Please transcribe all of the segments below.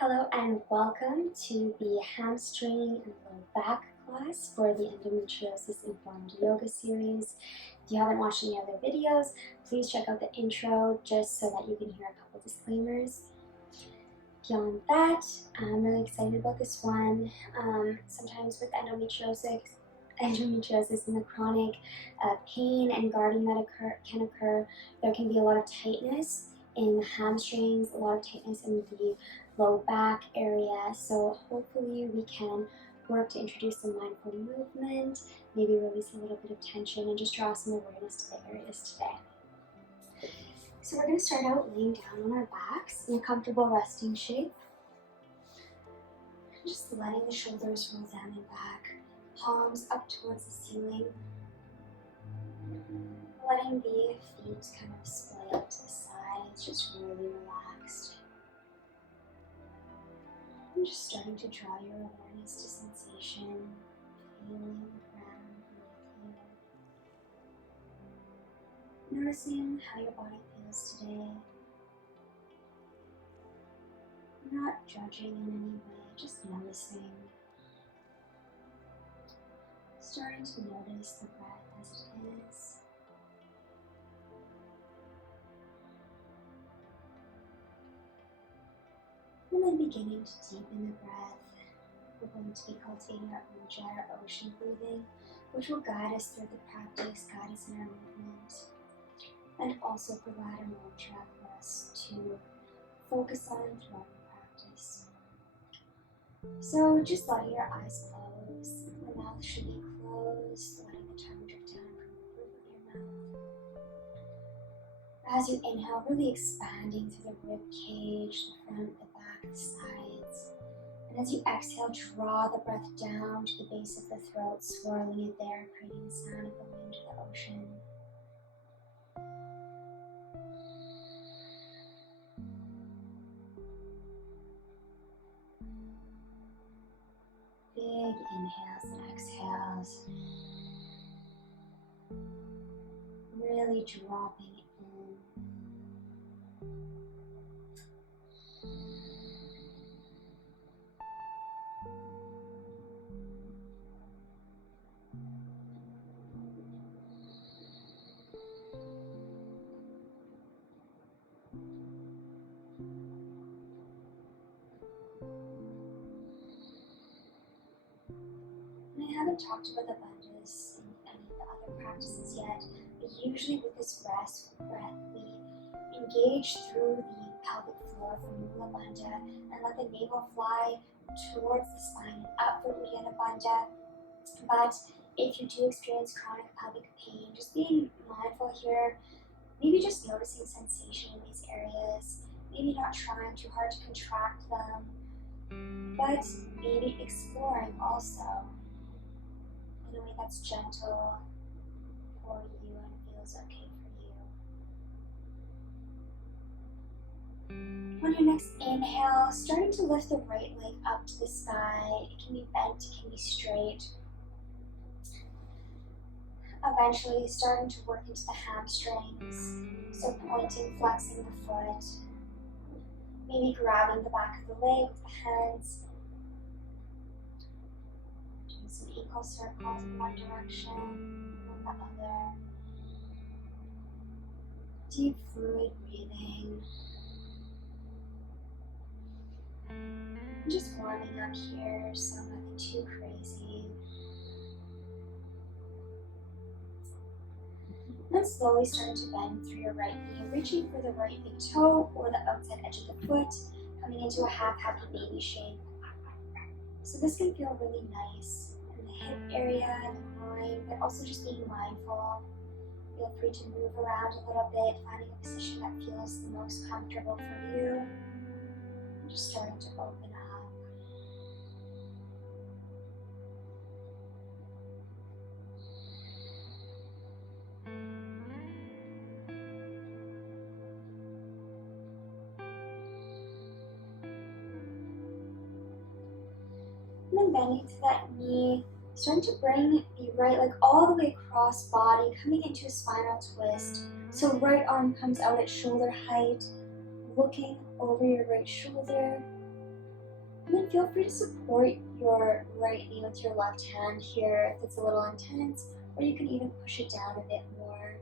Hello and welcome to the hamstring and low back class for the Endometriosis-Informed yoga series. If you haven't watched any other videos, please check out the intro just so that you can hear a couple disclaimers. Beyond that, I'm really excited about this one. Sometimes with endometriosis and the chronic pain and guarding that can occur, there can be a lot of tightness in the hamstrings, a lot of tightness in the low back area. So hopefully we can work to introduce some mindful movement, maybe release a little bit of tension and just draw some awareness to the areas today. So we're going to start out laying down on our backs in a comfortable resting shape. Just letting the shoulders roll down and back, palms up towards the ceiling. Letting the feet kind of splay out to the sides, just really relaxed. And just starting to draw your awareness to sensation, feeling the ground beneath you. Noticing how your body feels today. Not judging in any way, just noticing. Starting to notice the breath as it is. And then beginning to deepen the breath. We're going to be cultivating our ujjayi or ocean breathing, which will guide us through the practice, guide us in our movement, and also provide a mantra for us to focus on throughout the practice. So just letting your eyes close, the mouth should be closed, letting the tongue drip down from the roof of your mouth. As you inhale, really expanding through the rib cage, the front, the back, the sides. And as you exhale, draw the breath down to the base of the throat, swirling it there, creating the sound of going into the ocean. Big inhales and exhales. Really dropping it in. And I haven't talked about the bandhas in any of the other practices yet, but usually with this breath we engage through the pelvic floor from Mula Bandha and let the navel fly towards the spine and up for Uddiyana Bandha. But if you do experience chronic pelvic pain, just being mindful here, maybe just noticing sensation in these areas, maybe not trying too hard to contract them, but maybe exploring also in a way that's gentle for you and feels okay for you. On your next inhale, starting to lift the right leg up to the sky. It can be bent, it can be straight. Eventually starting to work into the hamstrings, so pointing, flexing the foot, maybe grabbing the back of the leg with the hands, doing some equal circles in one direction and the other. Deep fluid breathing. I'm just warming up here, so nothing too crazy. Then slowly starting to bend through your right knee, reaching for the right big toe or the outside edge of the foot, coming into a half happy baby shape. So this can feel really nice in the hip area and the groin, but also just being mindful. Feel free to move around a little bit, finding a position that feels the most comfortable for you. And just starting to open up. And then bending to that knee, starting to bring the right leg all the way across body, coming into a spinal twist. So right arm comes out at shoulder height, looking over your right shoulder. And then feel free to support your right knee with your left hand here if it's a little intense, or you can even push it down a bit more.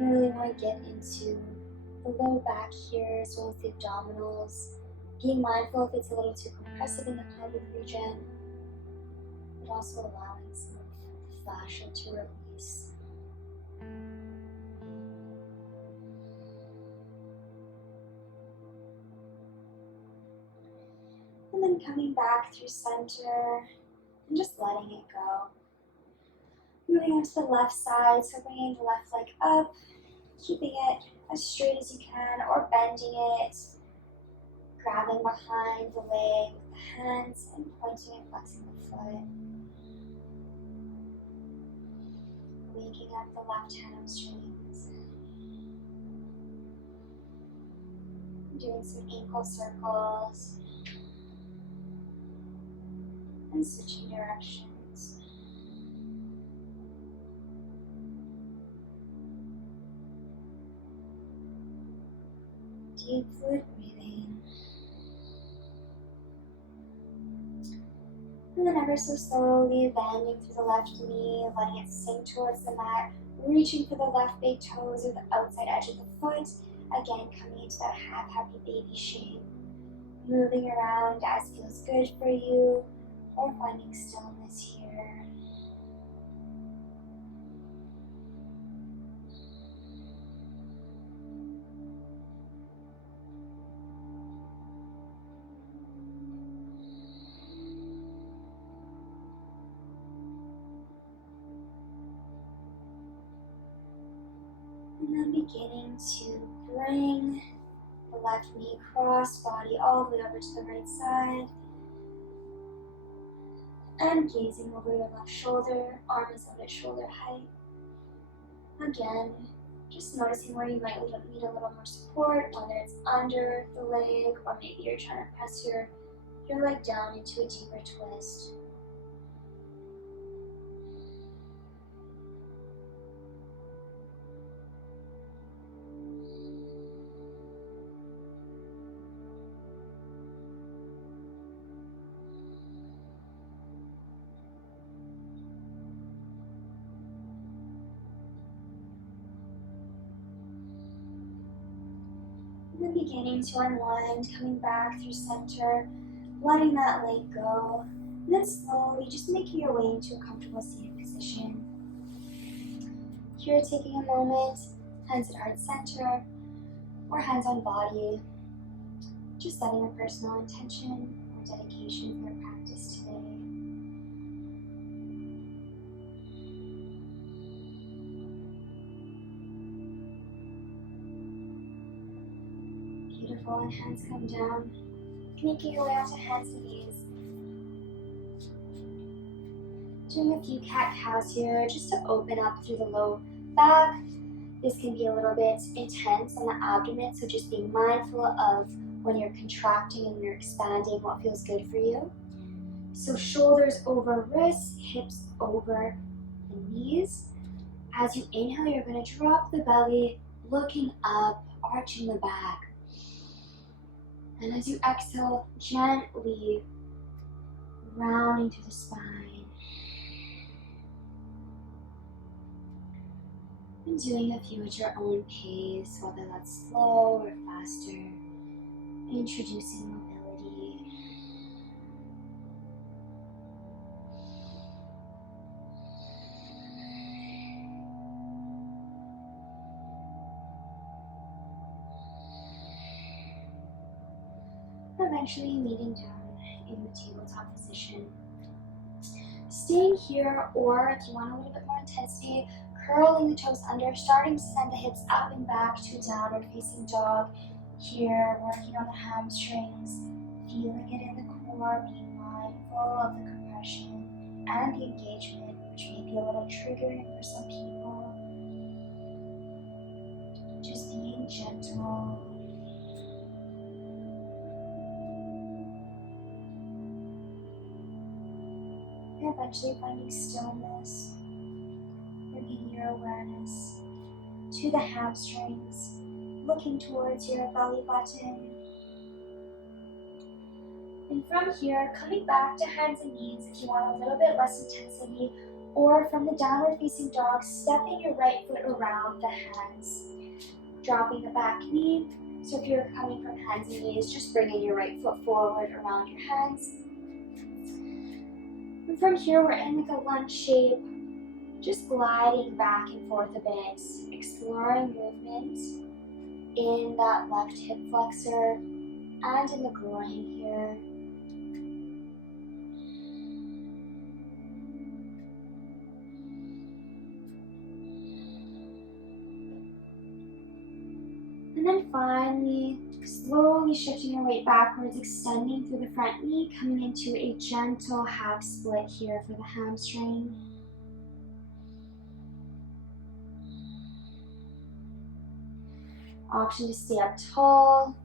We really want to get into the low back here as well as the abdominals, being mindful if it's a little too compressive in the pelvic region, but also allowing some of the fascia to release. And then coming back through center and just letting it go. Moving on to the left side, so bringing the left leg up, keeping it as straight as you can, or bending it, grabbing behind the leg with the hands and pointing and flexing the foot. Waking up the left hamstrings. Doing some ankle circles. And switching directions. Deep fluid breathing. And then ever so slowly bending through the left knee, letting it sink towards the mat, reaching for the left big toes or the outside edge of the foot. Again, coming into that half happy baby shape. Moving around as feels good for you, or finding stillness here. And then beginning to bring the left knee across, body all the way over to the right side. And gazing over your left shoulder, arm is out at shoulder height. Again, just noticing where you might need a little more support, whether it's under the leg or maybe you're trying to press your leg down into a deeper twist. And then beginning to unwind, coming back through center, letting that leg go, and then slowly just making your way into a comfortable seated position. Here, taking a moment, hands at heart center, or hands on body, just setting a personal intention or dedication for your practice today. Beautiful, and hands come down, making your way onto hands and knees. Doing a few cat-cows here just to open up through the low back. This can be a little bit intense on the abdomen, so just being mindful of when you're contracting and you're expanding what feels good for you. So shoulders over wrists, hips over the knees. As you inhale, you're going to drop the belly, looking up, arching the back. And as you exhale, gently rounding through the spine. And doing a few at your own pace, whether that's slow or faster. Introducing mobility. Eventually meeting down in the tabletop position. Staying here, or if you want a little bit more intensity, curling the toes under, starting to send the hips up and back to a downward facing dog. Here, working on the hamstrings, feeling it in the core, being mindful of the compression and the engagement, which may be a little triggering for some people. Just being gentle. And eventually finding stillness, bringing your awareness to the hamstrings, looking towards your belly button, And from here, coming back to hands and knees if you want a little bit less intensity, or from the downward facing dog, stepping your right foot around the hands, dropping the back knee. So if you're coming from hands and knees, just bringing your right foot forward around your hands. And from here, we're in like a lunge shape, just gliding back and forth a bit, exploring movement in that left hip flexor and in the groin here. And then finally, slowly shifting your weight backwards, extending through the front knee, coming into a gentle half split here for the hamstring. Option to stay up tall,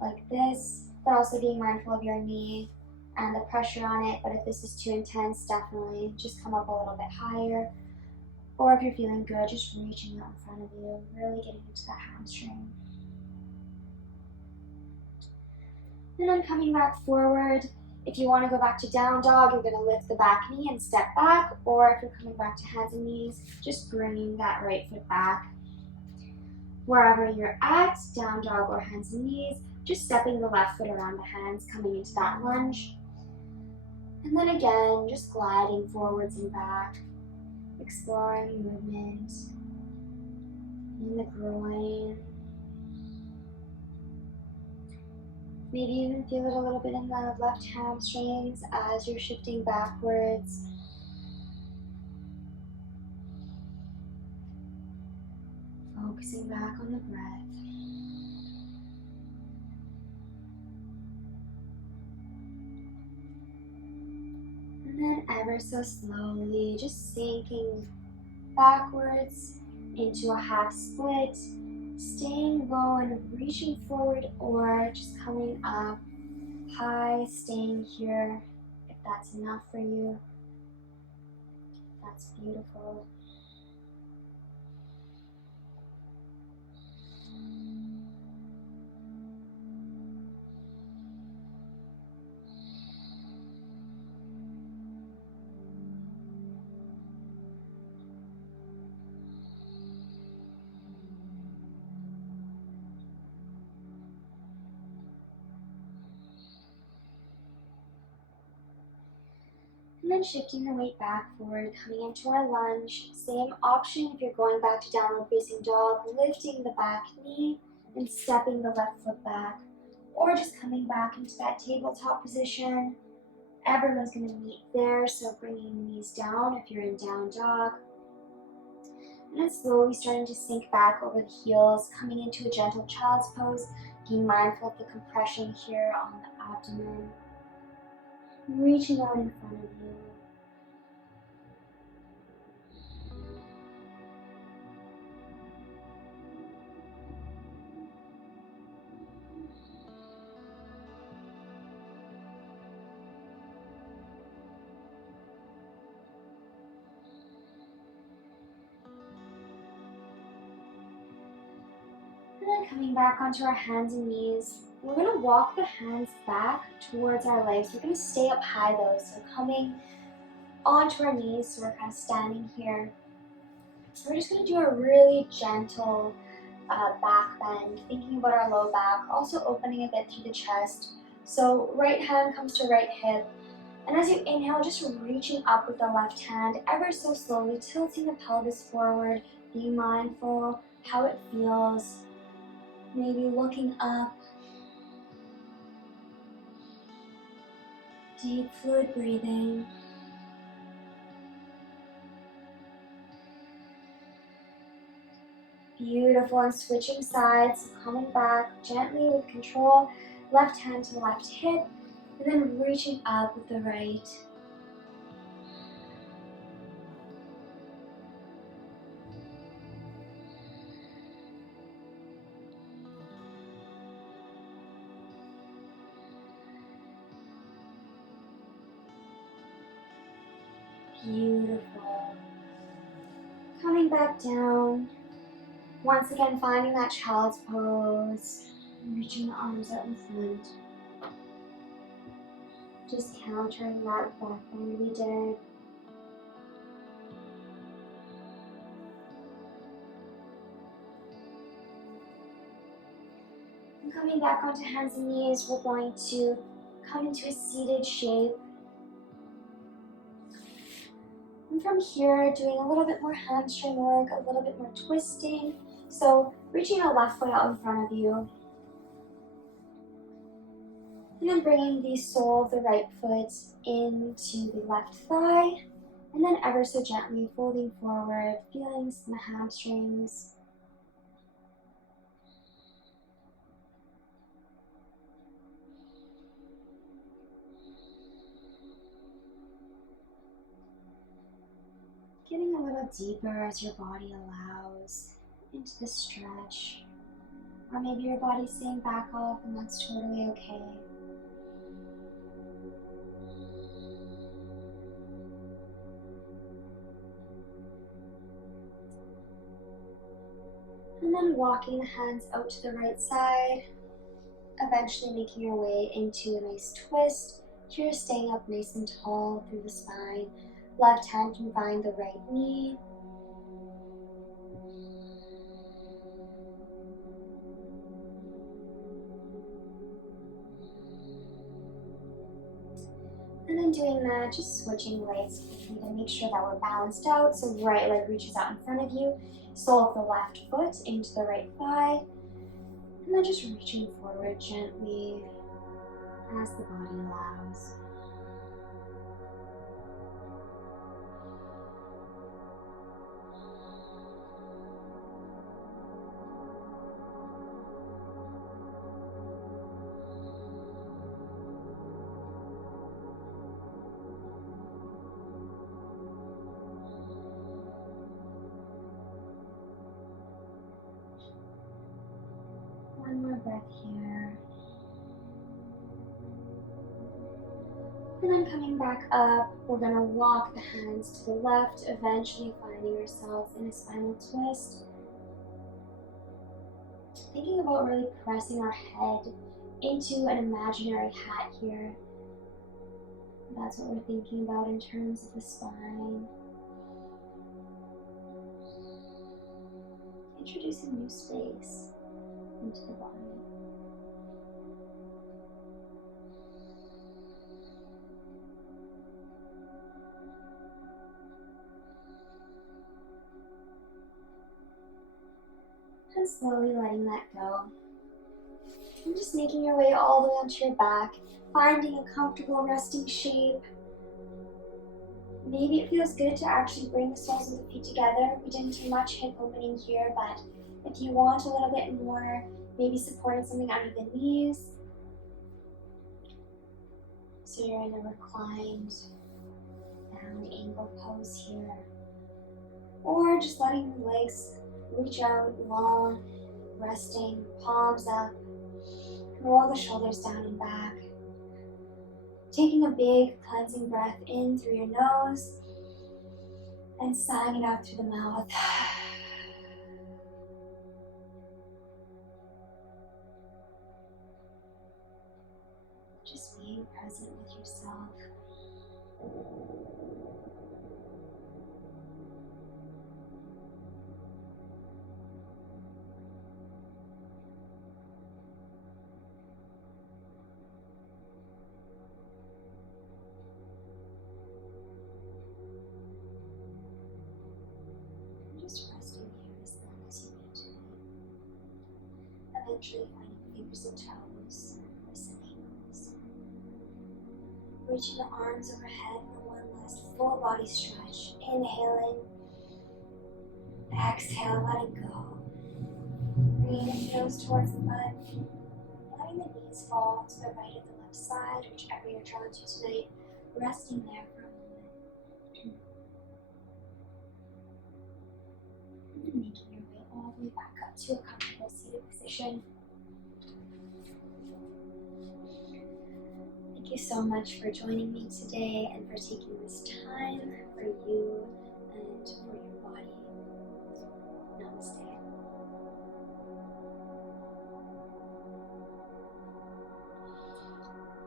like this, but also being mindful of your knee and the pressure on it. But if this is too intense, definitely just come up a little bit higher. Or if you're feeling good, just reaching out in front of you, really getting into that hamstring. And then coming back forward. If you want to go back to down dog, you're going to lift the back knee and step back. Or if you're coming back to hands and knees, just bringing that right foot back. Wherever you're at, down dog or hands and knees, just stepping the left foot around the hands, coming into that lunge. And then again, just gliding forwards and back, exploring movement in the groin. Maybe even feel it a little bit in the left hamstrings as you're shifting backwards. Focusing back on the breath. And then ever so slowly, just sinking backwards into a half split, staying low and reaching forward, or just coming up high, staying here if that's enough for you. That's beautiful. And then shifting the weight back forward, coming into our lunge. Same option if you're going back to downward facing dog, lifting the back knee and stepping the left foot back. Or just coming back into that tabletop position. Everyone's going to meet there, so bringing the knees down if you're in down dog. And then slowly starting to sink back over the heels, coming into a gentle child's pose, being mindful of the compression here on the abdomen. Reaching out in front of you. And then coming back onto our hands and knees. We're going to walk the hands back towards our legs. We're going to stay up high though, so coming onto our knees, so we're kind of standing here. We're just going to do a really gentle back bend, thinking about our low back, also opening a bit through the chest. So right hand comes to right hip, and as you inhale, just reaching up with the left hand, ever so slowly, tilting the pelvis forward, being mindful how it feels, maybe looking up. Deep fluid breathing. Beautiful, and switching sides, coming back gently with control, left hand to left hip, and then reaching up with the right. Beautiful. Coming back down. Once again, finding that child's pose. Reaching the arms out in front. Just countering that back bend we did. And coming back onto hands and knees, we're going to come into a seated shape. And from here, doing a little bit more hamstring work, a little bit more twisting. So reaching the left foot out in front of you. And then bringing the sole of the right foot into the left thigh. And then ever so gently folding forward, feeling some hamstrings. Getting a little deeper as your body allows into the stretch. Or maybe your body's saying back off, and that's totally okay. And then walking the hands out to the right side, eventually making your way into a nice twist. Here, staying up nice and tall through the spine. Left hand can find the right knee. And then doing that, just switching legs quickly to make sure that we're balanced out. So right leg reaches out in front of you, sole of the left foot into the right thigh. And then just reaching forward gently as the body allows. One more breath here. And then coming back up, we're going to walk the hands to the left, eventually finding ourselves in a spinal twist. Thinking about really pressing our head into an imaginary hat here. That's what we're thinking about in terms of the spine. Introducing new space into the body. And slowly letting that go. And just making your way all the way onto your back, finding a comfortable resting shape. Maybe it feels good to actually bring the soles of the feet together. We didn't do much hip opening here, but if you want a little bit more, maybe supporting something under the knees. So you're in a reclined down angle pose here. Or just letting the legs reach out long, resting, palms up. Roll the shoulders down and back. Taking a big cleansing breath in through your nose and sighing it out through the mouth. Just being present with yourself. Just resting here as long as you need to. Eventually finding fingers and toes, wrists and ankles. Reaching the arms overhead for one last full body stretch. Inhaling. Exhale, letting go. Bringing the heels towards the butt. Letting the knees fall to the right or the left side, whichever you're drawn to tonight. Resting there for a moment. And then making your way all the way back up to a comfortable seated position. Thank you so much for joining me today and for taking this time for you and for your body. Namaste.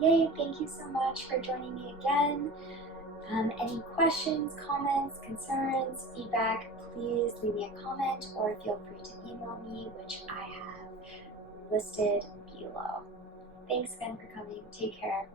Yay, thank you so much for joining me again. Any questions, comments, concerns, feedback, please leave me a comment or feel free to email me, which I have listed below. Thanks again for coming. Take care.